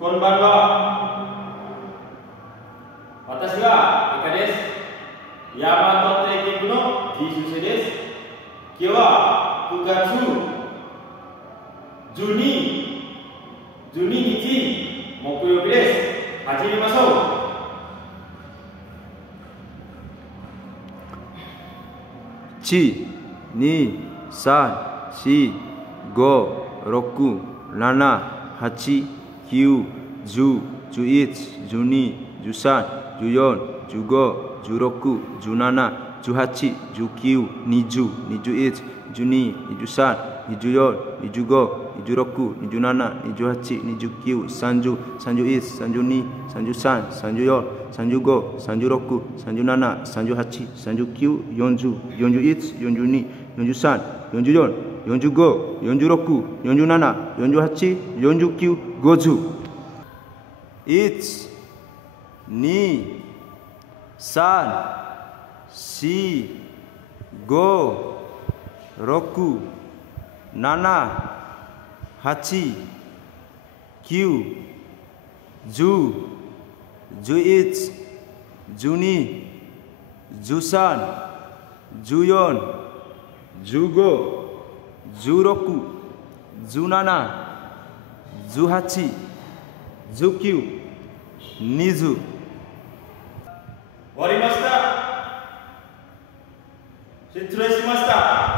こんばんは。私はイカです。ヤマトテイキングの実習生です。今日は9月12日木曜日です。始めましょう。1、2、3、4、5、6、7、8、9、10、11、12、13、14、15、16、17、18、19、20、21、22、23、24、25、26、27、28、29、30、31、32、33、34、35、36、37、38、39、40、41、42、43、44、45、46、47、48、49、50。1、2、3、4、5、6、7、8、9、10、11、12、13、14、15、16、17、18、19、20。終わりました。失礼しました。